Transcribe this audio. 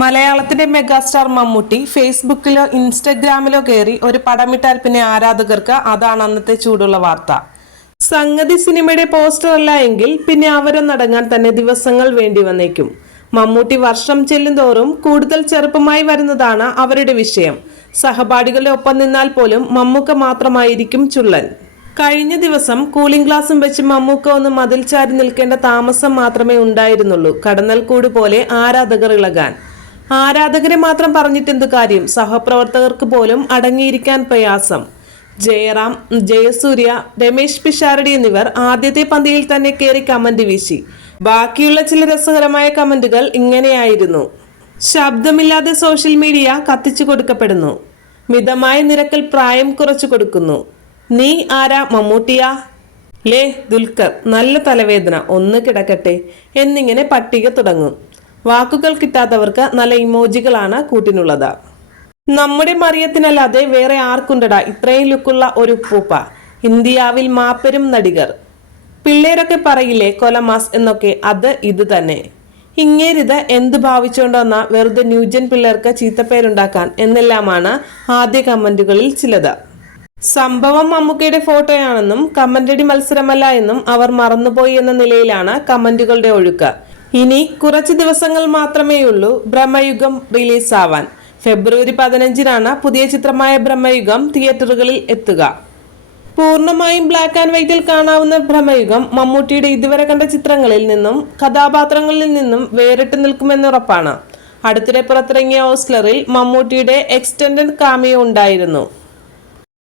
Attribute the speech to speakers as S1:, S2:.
S1: മലയാളത്തിന്റെ മെഗാസ്റ്റാർ മമ്മൂട്ടി ഫേസ്ബുക്കിലോ ഇൻസ്റ്റഗ്രാമിലോ കയറി ഒരു പടമിട്ടാൽ പിന്നെ ആരാധകർക്ക് അതാണ് അന്നത്തെ ചൂടുള്ള വാർത്ത. സംഗതി സിനിമയുടെ പോസ്റ്റർ അല്ല എങ്കിൽ പിന്നെ അവരൊന്നടങ്ങാൻ തന്നെ ദിവസങ്ങൾ വേണ്ടി വന്നേക്കും. മമ്മൂട്ടി വർഷം ചെല്ലുന്തോറും കൂടുതൽ ചെറുപ്പമായി വരുന്നതാണ് അവരുടെ വിഷയം. സഹപാഠികളുടെ ഒപ്പം നിന്നാൽ പോലും മമ്മൂക്ക മാത്രമായിരിക്കും ചുള്ളൻ. കഴിഞ്ഞ ദിവസം കൂളിംഗ് ഗ്ലാസും വെച്ച് മമ്മൂക്ക ഒന്ന് മതിൽ ചാരി നിൽക്കേണ്ട താമസം മാത്രമേ ഉണ്ടായിരുന്നുള്ളൂ. കടന്നൽ കൂട് പോലെ ആരാധകർ ഇളകാൻ. ആരാധകരെ മാത്രം പറഞ്ഞിട്ടെന്ത് കാര്യം? സഹപ്രവർത്തകർക്ക് പോലും അടങ്ങിയിരിക്കാൻ പ്രയാസം. ജയറാം ജയസൂര്യ രമേശ് പിഷാരടി എന്നിവർ ആദ്യത്തെ പന്തിയിൽ തന്നെ കയറി കമന്റ് വീശി. ബാക്കിയുള്ള ചില രസകരമായ കമന്റുകൾ ഇങ്ങനെയായിരുന്നു. ശബ്ദമില്ലാതെ സോഷ്യൽ മീഡിയ കത്തിച്ചു കൊടുക്കപ്പെടുന്നു. മിതമായ നിരക്കിൽ പ്രായം കുറച്ചു കൊടുക്കുന്നു. നീ ആരാ? മമ്മൂട്ടിയ? ലേ ദുൽഖർ നല്ല തലവേദന. ഒന്ന് കിടക്കട്ടെ. എന്നിങ്ങനെ പട്ടിക തുടങ്ങും. വാക്കുകൾ കിട്ടാത്തവർക്ക് നല്ല ഇമോജികളാണ് കൂട്ടിനുള്ളത്. നമ്മുടെ മറിയത്തിനല്ലാതെ വേറെ ആർക്കുണ്ടടാ ഇത്രയും ലുക്കുള്ള ഒരു പൂപ്പ. ഇന്ത്യാവിൽ മാപ്പരും നടികർ. പിള്ളേരൊക്കെ പറയില്ലേ കൊലമാസ് എന്നൊക്കെ അത് ഇത് തന്നെ. ഇങ്ങേരിത് എന്ത് ഭാവിച്ചുകൊണ്ടുവന്ന വെറുതെ ന്യൂജൻ പിള്ളേർക്ക് ചീത്തപ്പേരുണ്ടാക്കാൻ എന്നെല്ലാമാണ് ആദ്യ കമന്റുകളിൽ ചിലത്. സംഭവം മമ്മൂക്കയുടെ ഫോട്ടോയാണെന്നും കമന്റടി മത്സരമല്ല എന്നും അവർ മറന്നുപോയി എന്ന നിലയിലാണ് കമന്റുകളുടെ ഒഴുക്ക്. ഇനി കുറച്ച് ദിവസങ്ങൾ മാത്രമേ ഉള്ളൂ ബ്രഹ്മയുഗം റിലീസാവാൻ. ഫെബ്രുവരി പതിനഞ്ചിനാണ് പുതിയ ചിത്രമായ ബ്രഹ്മയുഗം തിയേറ്ററുകളിൽ എത്തുക. പൂർണമായും ബ്ലാക്ക് ആൻഡ് വൈറ്റിൽ കാണാവുന്ന ഭ്രമയുഗം മമ്മൂട്ടിയുടെ ഇതുവരെ കണ്ട ചിത്രങ്ങളിൽ നിന്നും കഥാപാത്രങ്ങളിൽ നിന്നും വേറിട്ട് നിൽക്കുമെന്നുറപ്പാണ് അടുത്തിടെ പുറത്തിറങ്ങിയ ഓസ്ലറിൽ മമ്മൂട്ടിയുടെ എക്സ്റ്റൻഡഡ് കാമിയോ ഉണ്ടായിരുന്നു.